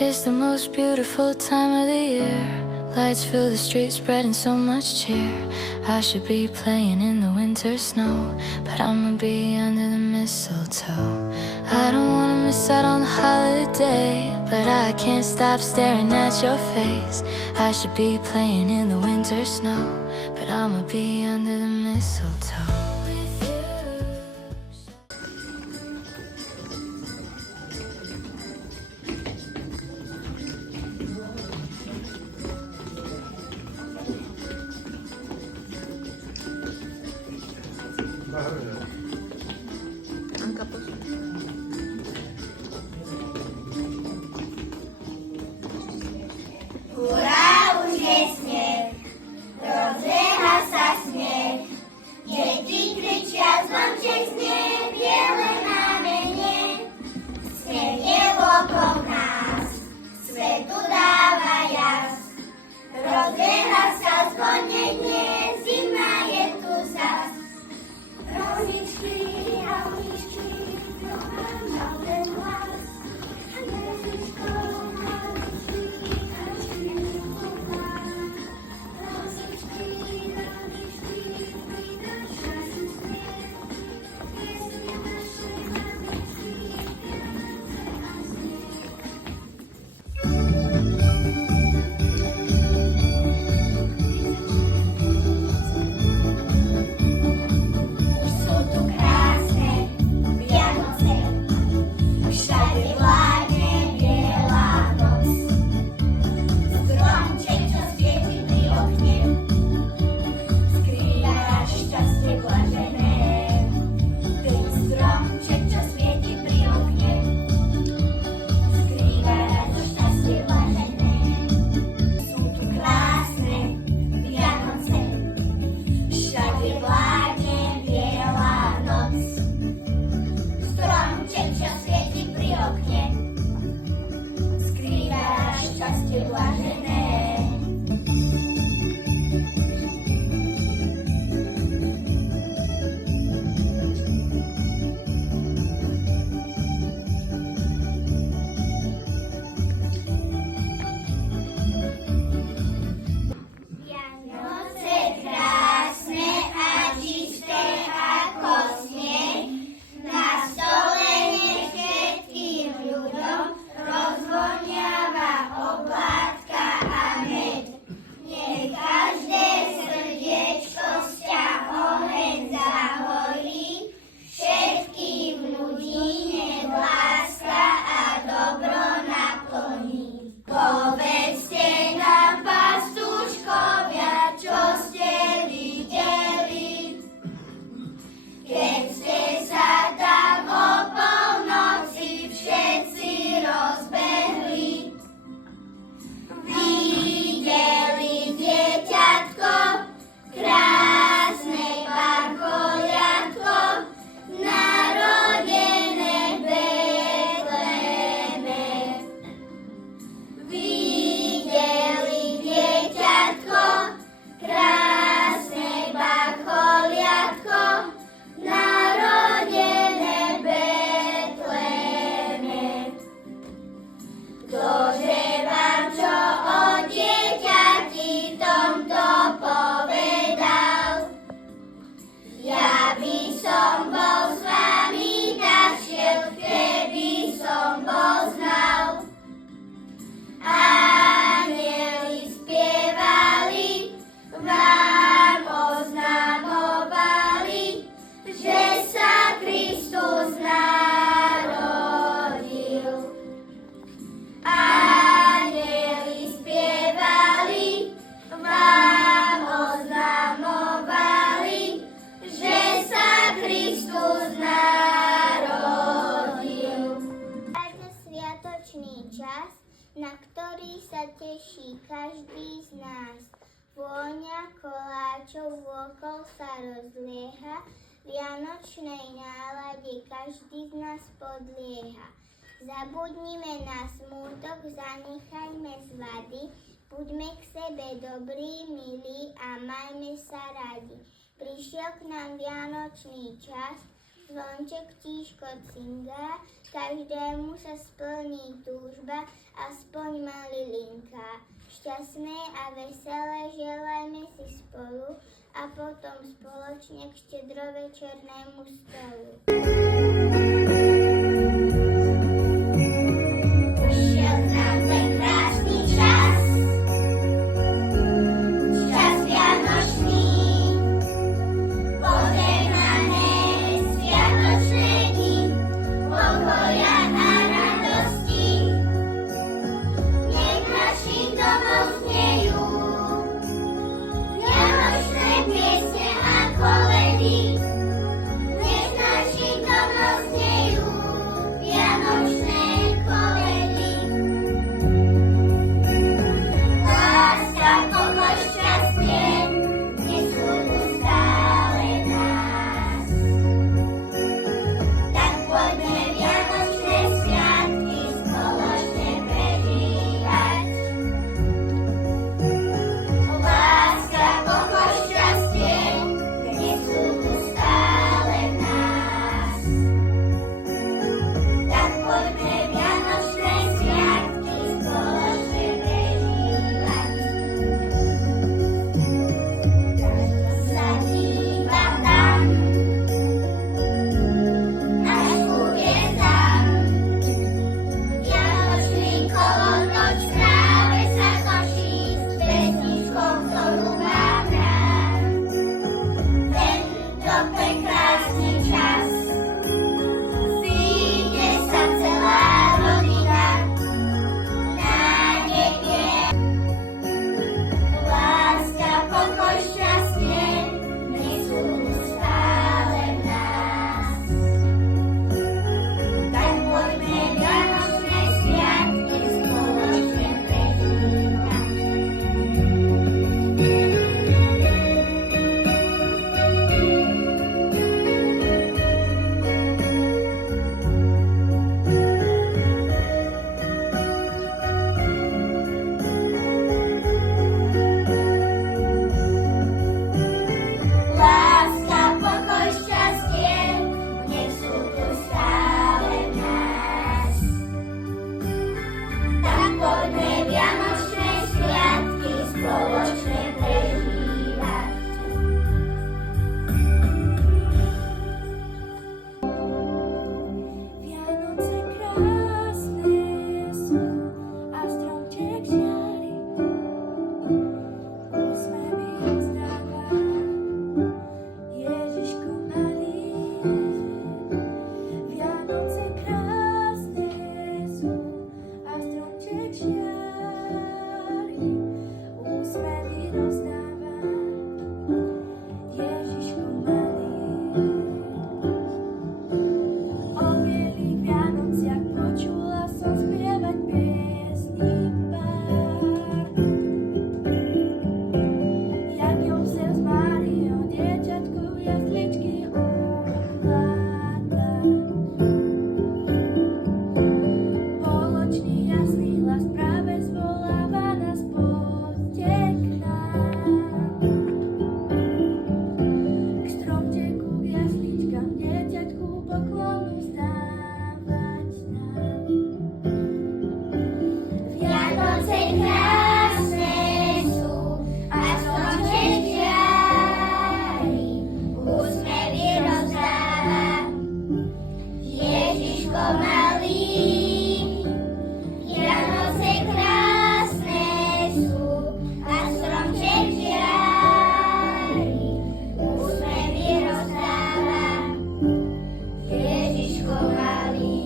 It's the most beautiful time of the year. Lights fill the streets, spreading so much cheer. I should be playing in the winter snow, but I'ma be under the mistletoe. I don't wanna miss out on the holiday, but I can't stop staring at your face. I should be playing in the winter snow, but I'ma be under the mistletoe. Hurá, už je smiech, rozleha sa smiech. Deti kričia, zvonček znie, biele znamenie. Smiech je okolo nás, svetu dáva jas. Rozleha sa zvonenie, zima je tu zas. Roničky, ravničky, prohám na ten hlas. Ježiško, na ktorý sa teší každý z nás. Vôňa koláčov vôkol sa rozlieha, vianočnej nálade každý z nás podlieha. Zabudnime na smútok, zanechajme zvady, buďme k sebe dobrí, milí a majme sa radi. Prišiel k nám vianočný čas, zvonček tížko cingá, každému sa splní túžba, aspoň malý linka. Šťastné a veselé želajme si spolu a potom spoločne k štedrovečernému stolu. Prišiel k nám ten krásny čas, čas vianočný, požehnané sviatočné dni, pokoja a radosti. Nech našich domov znejú vianočné piesne a koledy. Nech našich domov znejú vianočné koledy. Láska, pokoj, šťastie, nech sú tu stále nás. Tak poďme vianočné sviatky spoločne prežívať. Láska, pokoj, šťastie, nech sú tu stále nás. Tak poďme vianočné sviatky spoločne prežívať. Sa díva tam, až ku hviezdám. Vianočný kolotoč práve sa točí s pesničkou, ktorú mám rád. Tento prekrásny čas zíde sa celá rodina, nádej je. Láska, pokoj, šťastie, nech sú tu stále v nás. Tak poďme vianočné sviatky spoločne prežívať. Láska, pokoj, šťastie, nech sú tu stále v nás. Tak poďme vianočné sviatky spoločne prežívať. Vianoce krásne sú a stromček žiari, úsmevy rozdáva Ježišku malý. Vianoce krásne sú a stromček žiari, úsmevy rozdáva Ježišku malý. O bielých Vianociach počula som spievať piesni pár. Jak Jozef s Máriou dieťatku v jasličky ukladá. Poločný jasný hlas práve zvoláva nás poďte k nám. K stromčeku, k jasličkám, dieťatku poklonu vzdávať nám. Vianoce krásne sú a stromček žiari, úsmevy rozdáva Ježiško malý. Vianoce krásne sú a stromček žiari, úsmevy rozdáva Ježiško malý.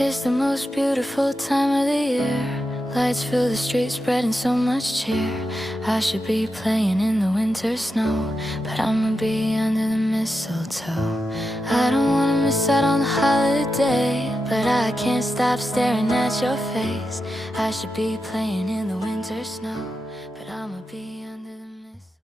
It's the most beautiful time of the year. Lights fill the streets, spreading so much cheer. I should be playing in the winter snow, but I'ma be under the mistletoe. I don't wanna miss out on the holiday, but I can't stop staring at your face. I should be playing in the winter snow, but I'ma be under